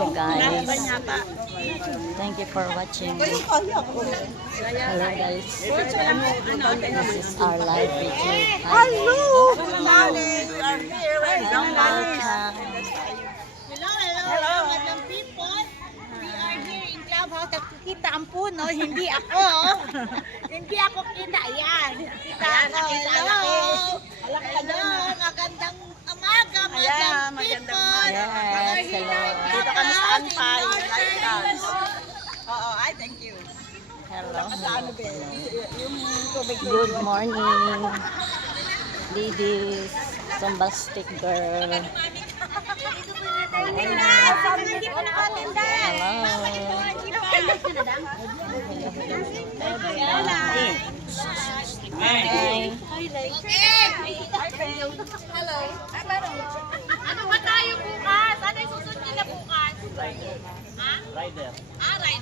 Hello guys. Thank you for watching. Hello guys. This is our live video. Hello! Good morning! We are here right now. Hello, Madam people. We are here in Clubhouse. Kita ang puno, hindi ako. Hindi ako kita. Ayan. Kita ako. Hello. Hello. Magandang umaga, Madam people. Yes, hello. Dito kami sa Anpay. Oo, ay, thank you. Hello. Yung tubig Good morning. Ladies. Bombastic girl. Hindi po nakatinda. Hi. Hello. Ano ba tayo bukas? Ano yung susunod nila bukas? Ha? Rider. Ah, right.